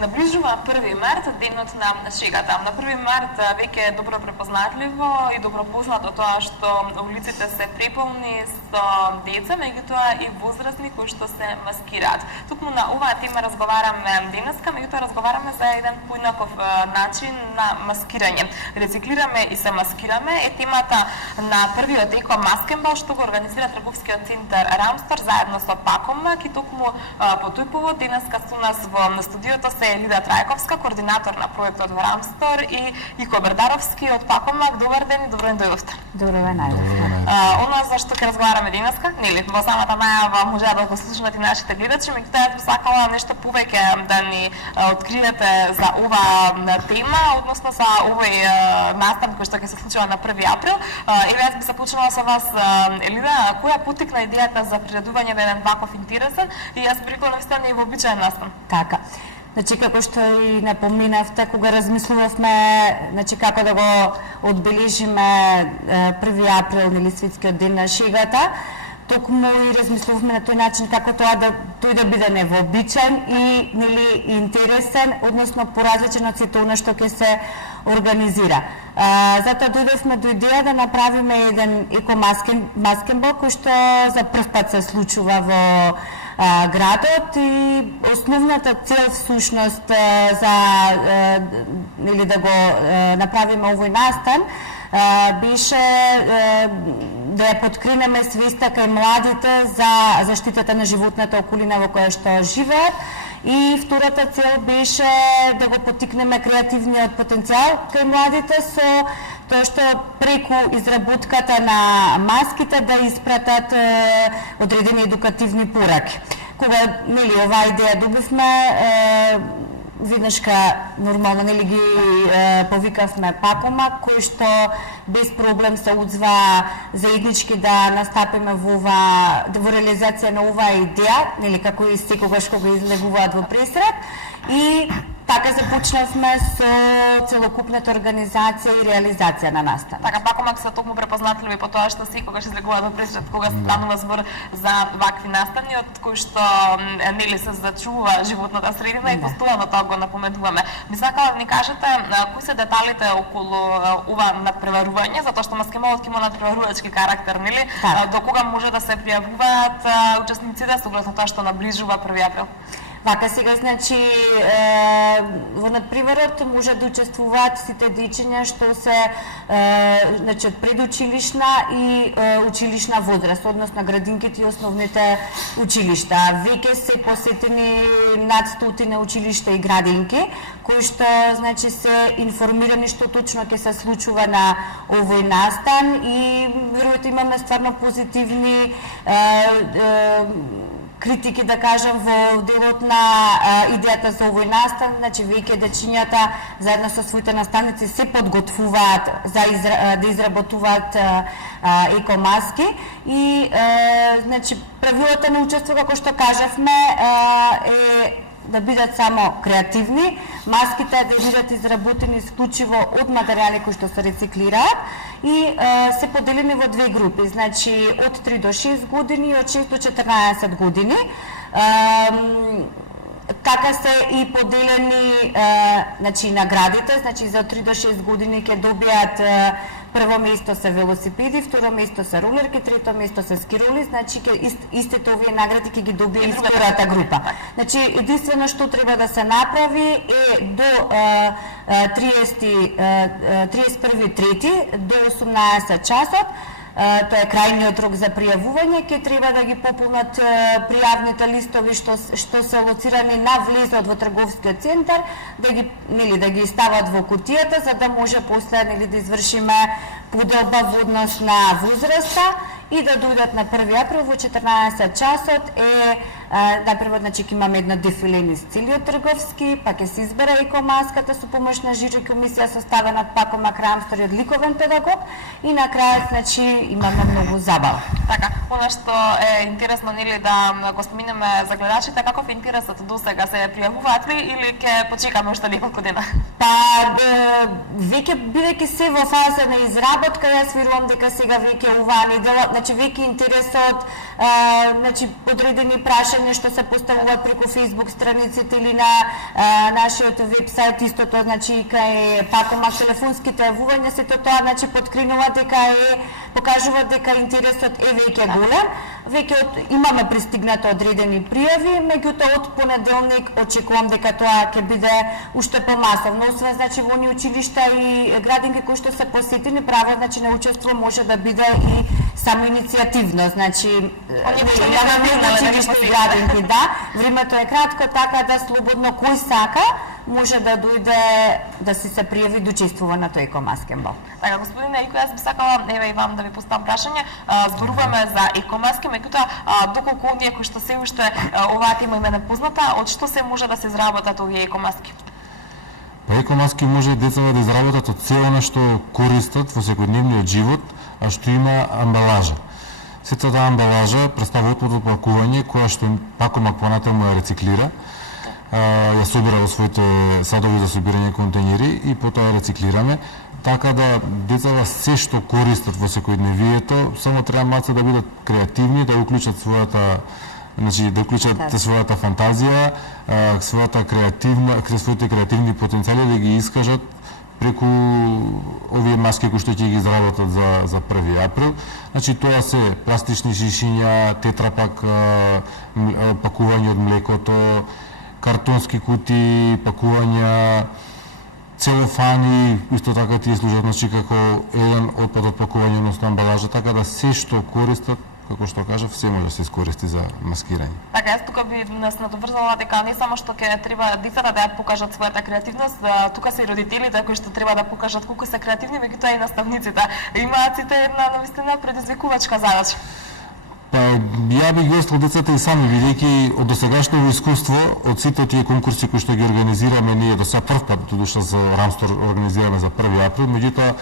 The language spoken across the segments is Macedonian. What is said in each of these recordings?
Наближува 1 март, денот на шегата. На 1 март веќе е добро препознатливо и добро познато тоа што улиците се преполни со деца, меѓутоа и возрастни кои што се маскираат. Токму на оваа тема разговараме денеска, меѓутоа разговараме за еден поинаков начин на маскирање. Рециклираме и се маскираме е темата на првиот еко маскенбал што го организира трговскиот центар Рамстор заедно со Пакомак и токму по тој повод денеска со нас во студиото се Лида Трајковска, координатор на проектот во Рамстор и Ико Бердаровски од Пакомак. Добар ден и добро дојдовте. Добро ден, најдовме. Она за што ќе разговараме денеска, нели, во самата најава може да го слушнат и нашите гледачи, меѓутоа сакала нешто повеќе да ни откриете за оваа тема, односно за овој настан кој што ќе се случува на 1 април. Еве јас би се почнала со вас, Елида, која потикна идејата за приредување на еден ваков интересен и јас прикол навистина невообичаен настан? Така. Значи, како што и напоминавте, кога размислувавме, значи, како да го одбележиме 1 април, нели, светскиот ден на шегата, токму и размислувавме на тој начин како тој да биде невообичаен и, нели, интересен, односно поразличен од сето она што ќе се организира. Затоа дојдовме до идеја да направиме еден еко маскенбал кој што за прв пат се случува во градот и основната цел всушност за или да го направиме овој настан беше да ја подкренеме свеста кај младите за заштитата на животната околина во која што живеат. И втората цел беше да го потикнеме креативниот потенцијал кај младите со тоа што преку изработката на маските да испратат одредени едукативни пораки. Кога, нели, оваа идеја добивме, веднашка нормално, нели, ги повикавме Пакомак, кој што без проблем се одзва заеднички да настапиме во реализација на оваа идеја, нели, како и секогаш кога излегуваат во пресред. И така започнавме со целокупната организација и реализација на настан. Така, Пакомак се токму препознатливи по тоа што секогаш излегуваат во пресред кога станува збор за вакви настани од кои што нели се зачува животната средина и постојано тоа го напоменуваме. Би сакала да ни кажете кои се деталите околу ова надпреварување, затоа што маскенбалот има надпреварувачки карактер, нели? До кога може да се пријавуваат учесниците согласно тоа што наближува 1 април? Вака сега, значи, во надпреварот може да учествуваат сите дечиња што се значи, од предучилишна и училишна возраст, односно градинките и основните училишта. Веќе се посетени над 100 училишта и градинки, кои што, значи, се информирани што точно ќе се случува на овој настан и веројатно имаме стварно позитивни критики, да кажам, во делот на идејата за овој настан. Значи, веќе дечињата заедно со своите наставници се подготвуваат за да изработуваат екомаски и значи правилата на учество, како што кажавме, е да бидат само креативни, маските да бидат изработени исклучиво од материјали кои што се рециклираат и се поделени во две групи, значи од 3 до 6 години и од 6 до 14 години. Така се и поделени значи наградите, значи за 3 до 6 години ќе добијат прво место се велосипеди, второ место се ролерки, трето место се скироли, значи истите овие награди ќе ги добие и втората група. Значи единствено што треба да се направи е до 31.3 до 18 часот. Тоа е крајниот рок за пријавување, ќе треба да ги пополнат пријавните листови што се лоцирани на влезот во трговскиот центар, да ги стават во кутијата за да може после, нели, да извршиме поделба во однос на возраста и да дојдат на 1 април во 14 часот најпрво, значи, ќе имаме едно дефиле низ целиот трговски, па ќе се избере екомаската со помош на жири комисија составена од Пакомак, Рамстор и од ликовен педагог и на крајот, значи, имаме многу забава. Така, Она што е интересно нели да го споминеме за гледачите, каков е интересот до сега, се пријавуваат ли или ќе почекаме уште неколку дена? Па веќе бидејќи се во фаза на изработка, јас верувам дека сега веќе увани дела, значи веќе интересот, значи подредени прашања што се поставуваат преку Facebook страниците или на нашиот вебсайт, истото значи кај Пакомак телефонските јавувања, сето тоа значи подкринува дека покажува дека интересот е веќе голем. Веќе имаме пристигнато одредени пријави, меѓутоа од понеделник очекувам дека тоа ќе биде уште помасовно. Освен значи во оние училишта и градинки кои што се посетени, право значи на учество може да биде и самоиницијативно, значи училишта и градинки, да. Времето е кратко, така да слободно кој сака може да дојде да си се пријави да учествува на тој екомаскенбал. Така, господине Ико, јас би сакала, еве и вам да ви поставам прашање. Зборуваме за екомаски, меѓутоа доколку оние кои што се уште оваа тема им е непозната, од што се може да се изработат овие екомаски? Екомаски може децата да изработат од се она што користат во секојдневниот живот, а што има амбалажа. Сета таа амбалажа представува отпад од пакување која што Пакомак понатаму ја рециклира, ја собира во своите садови за собирање контејнери и потоа ја рециклираме, така да децата се што користат во секојдневието, само треба малку да бидат креативни, да уклучат својата, значи да уклучат својата фантазија, своите креативни потенцијали да ги искажат преку овие маски кои што ќе ги изработат за 1 април. Значи тоа се пластични шишиња, тетрапак, пакување од млекото, картонски кутии, пакувања, целофани, исто така тие служат значи како еден отпад од пакување, односно амбалажа, така да се што користат, како што кажав, се може да се искористи за маскирање. Така, јас тука би нас надоврзала дека не само што ќе треба децата да ја покажат својата креативност, тука се и родителите кои што треба да покажат колку се креативни, меѓутоа и наставниците. Имаат сите една навистина предизвикувачка задача. Па, ја би ги оставил децата и сами, бидејќи од досегашното искуство, од сите тие конкурси кои што ги организираме ние до сега прв пат, додуша за Рамстор организираме за 1 април, меѓутоа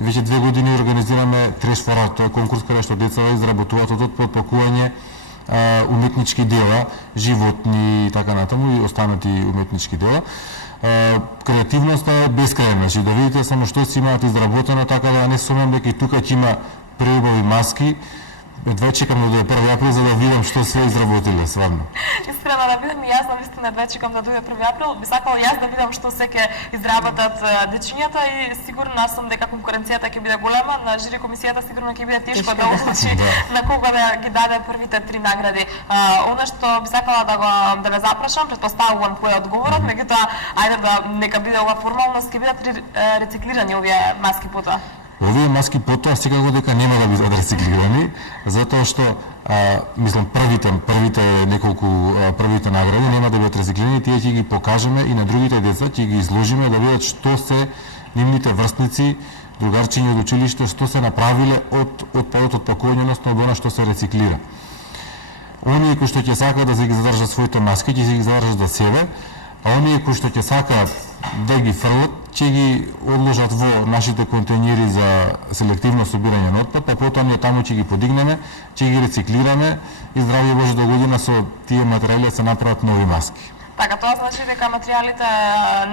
веќе 2 години организираме Треш фор Арт, тоа е конкурс каде што децата изработуваат од отпад пакување уметнички дела, животни и така натаму и останати уметнички дела. Креативноста е бескрајна, значи да видите само што си имаат изработено, така да не сумнам дека и тука ќе има преубави маски. Едва чекам да дојде 1 април за да видам што се изработиле, сварно. Искрено да видам и јас навистина едва чекам да дојде 1 април. Би сакала јас да видам што се ќе изработат дечињата и сигурна сум дека конкуренцијата ќе биде голема. На жири комисијата сигурно ќе биде тешко да одлучи на кога да ги даде првите 3 награди. Она што би сакала да ве запрашам, претпоставувам кој е одговорот, меѓутоа ајде да нека биде ова формалност, ќе бидат рециклирани овие маски потоа. Овие маски потоа секако дека нема да бидат рециклирани, затоа што мислам првите неколку првите награди нема да бидат рециклирани, тие ќе ги покажеме и на другите деца, ќе ги изложиме да видат што се нивните врсници, другарчиња од училиште, што се направиле од отпадот од пакување, односно од она што се рециклира. Оние кои што ќе сакаат да се ги задржат своите маски, ќе се ги задржат за себе, а оние кои што ќе сакаат да ги фрлат, ќе ги одложат во нашите контејнери за селективно собирање на отпад, па потоа ние таму ќе ги подигнеме, ќе ги рециклираме и здравје Боже до година со тие материјали се направат нови маски. Така, тоа значи дека материјалите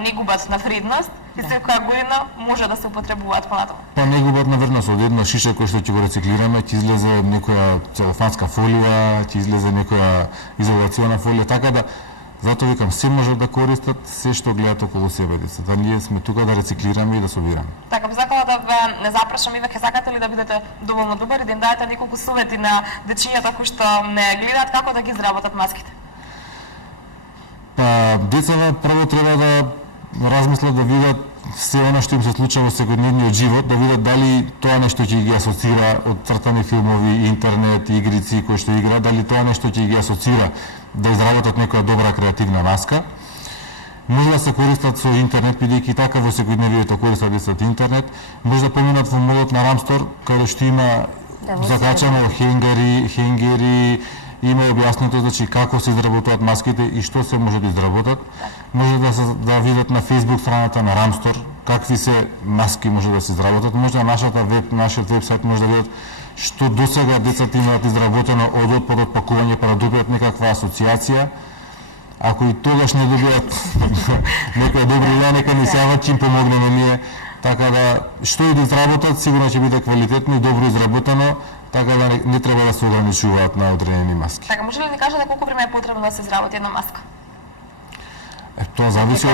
не губат на вредност и секоја година може да се употребуваат понатаму. Па не губат на вредност, од една шиша кој што ќе го рециклираме, ќе излезе некоја целофанска фолија, ќе излезе некоја изолациона фолија, така да затоа викам, се можат да користат се што гледат околу себе децата. Ние сме тука да рециклираме и да собираме. Така, би сакала да ве запрашам и веќе сакате ли да бидете доволно добар и да им дадете неколку совети на дечињата кои што не гледаат како да ги изработат маските? Па, децата прво треба да размислат да видат се она што им се случува во секојдневниот живот, да видат дали тоа нешто ќе ги асоцира од цртани филмови, интернет, игрици кои што играат, дали тоа нешто ќе ги асоцира да изработат некоја добра креативна маска. Може да се користат со интернет, бидејќи така во секојдневието користат децата интернет. Може да поминат во молот на Рамстор, каде што има закачано хенгери, има објаснето значи како се изработуваат маските и што се може да изработат. Може да видат на Facebook страната на Рамстор какви се маски може да се изработат. Може на нашиот вебсайт може да видат што досега децата имаат изработено од отпад од пакување, па да добијат некаква асоциација. Ако и тогаш не добијат некоја добра идеја, нека ни се јават, им помогнеме ние. Така да, што и да изработат, сигурно ќе биде квалитетно и добро изработено, така да не треба да се ограничуваат на одредени маски. Така, може ли да ни кажете колку време е потребно да се изработи една маска? Тоа зависи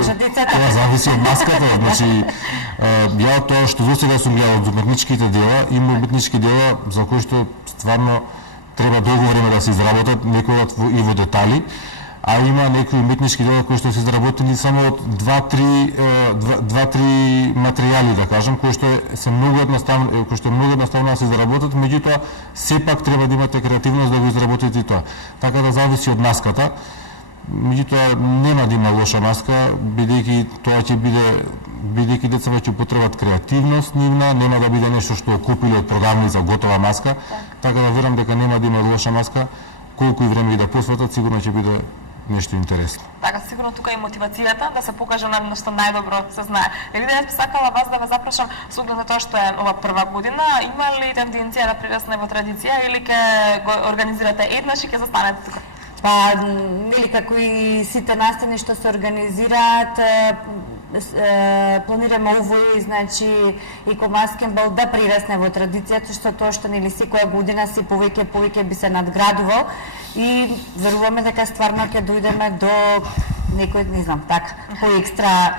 од маската, значи ја тоа што досега сум гледал од уметничките дела, има уметнички дела за кои што стварно треба долго време да се изработат, некои и во детали, а има некои уметнички дела кои што се изработени само од 2-3 материјали, да кажам, кои што се многу едноставно, кои што е многу едноставно да се изработат, меѓутоа сепак треба да имате креативност да го изработите и тоа. Така да зависи од маската. Меѓутоа нема да има лоша маска, бидејќи тоа ќе бидејќи децата ќе употребат креативност нивна, нема да биде нешто што купиле од продавница готова маска, така да верам дека нема да има лоша маска, колку и време и да посветат, сигурно ќе биде нешто интересно. Така, сигурно тука и мотивацијата да се покаже на што најдобро се знае. Или да јас сакала вас да ве запрашам со оглед на тоа што е ова прва година, има ли тенденција да прерасне во традиција или ќе го организирате еднаш и ќе застанете тука? Па, нели, како и сите настани што се организираат, планираме овој, значи, икомаскенбал да прирасне во традицијата, што тоа што нели секоја година си повеќе би се надградувал и веруваме дека стварно ќе дојдеме до некој, не знам, така, поекстра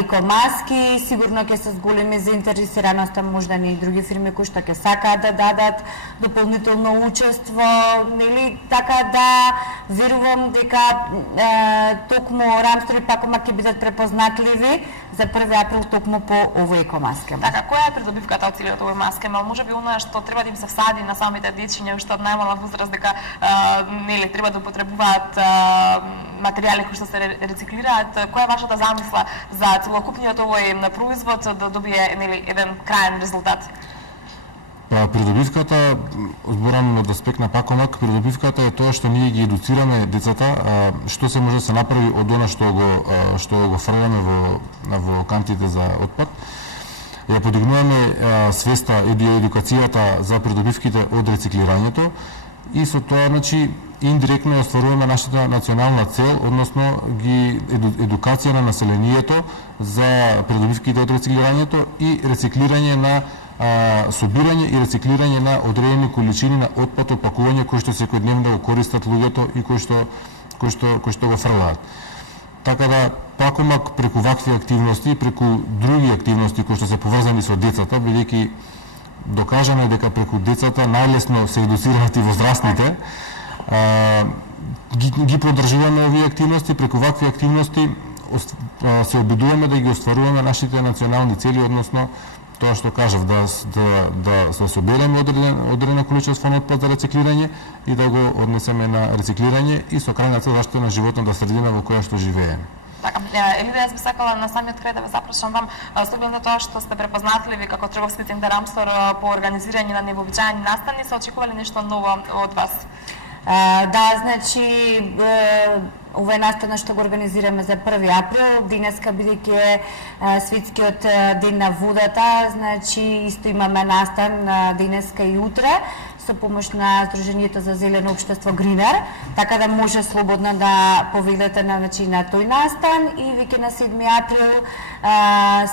икомаски, сигурно ќе се зголеми заинтересираноста, можда и други фирми кои што ќе сакаат да дадат дополнително учество, нели, така да верувам дека токму Рамстор и Пакома ќе бидат препознатливи за 1 април токму по овој икомаскенбал. Така, која е придобивката од целиот овој маскенбал? Можеби она што треба да им се всади на самите дечиња уште од најмала возраст дека нели треба да употребуваат материјали кои што се рециклираат. Која е вашата замисла за целокупниот овој производ да добие нели еден краен резултат? Придобивката, зборам од аспект на Пакомак, придобивката е тоа што ние ги едуцираме децата, што се може да се направи од она што го фрламе во кантите за отпад. Ја подигнуваме свеста и едукацијата за придобивките од рециклирањето и со тоа, значи, индиректно остваруваме нашата национална цел, односно едукација на населението за придобивките од рециклирањето и рециклирање на собирање и рециклирање на одредени количини на отпад од пакување кои што секојдневно го користат луѓето и кои што го фрлаат. Така да Пакомак преку вакви активности, преку други активности кои што се поврзани со децата, бидејќи докажано е дека преку децата најлесно се едуцираат и возрастните, ги поддржуваме овие активности, преку вакви активности се обидуваме да ги остваруваме нашите национални цели, односно тоа што кажав, да се собереме одредено количество на отпад за рециклирање и да го однесеме на рециклирање и со крајна цел заштита на животната средина во која што живееме. Така, Елида, јас би сакала на самиот крај да ве запрашам вам, со оглед на тоа што сте препознатливи како трговски центар Рамстор по организирање на невообичаени настани, се очекува ли нешто ново од вас? Да, значи, ова е настана што го организираме за 1 април, денеска бидејќи е светскиот ден на водата, значи исто имаме настан денеска и утре со помош на Сдруженијето за зелено општество Гринер, така да може слободно да поведете на тој настан и веќе на 7 април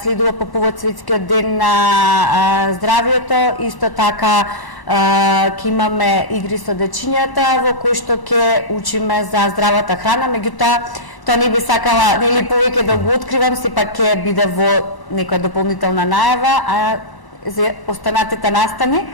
следува по повод светскиот ден на здравјето, исто така ќе имаме игри со дечињата во кои што ќе учиме за здравата храна, меѓутоа тоа не би сакала нели повеќе да го откривам, сепак ќе биде во некоја дополнителна најава, а за останатите настани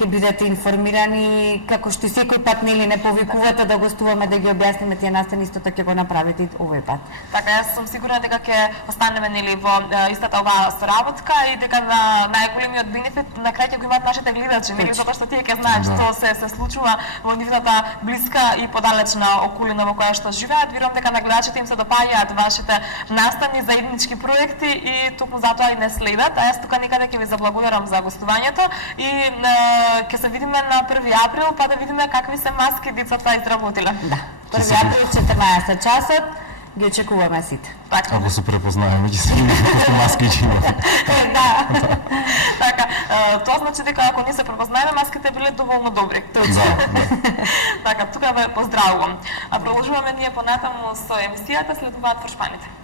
ќе бидете информирани, како што секој пат нели не повикувате да гостуваме да ги објасниме тие настани, исто така ќе го направите и овој пат. Така, јас сум сигурна дека ќе останеме нели во истата оваа соработка и дека на најголемиот бенефит на крај ќе го имаат нашите гледачи, нели, затоа што тие ќе знаат што се случува во нивната блиска и подалечна околина во која што живеат. Верувам дека на гледачите им се допаѓаат вашите настани, заеднички проекти и токму затоа и не следат. А јас тука некаде ќе ви заблагодарам за гостувањето и ќе се видиме на 1 април, па да видиме какви се маски децата изработиле. Да. 1 април 14 часот ги очекуваме сите. Така. Ако се препознаеме, ќе се видиме како маски ќе имаме. Да. Така, тоа значи дека ако не се препознаеме, маските биле доволно добри. Да, да. Така, тука ве поздравувам. А продолжуваме ние понатаму со емисијата, следуваат фршпаните.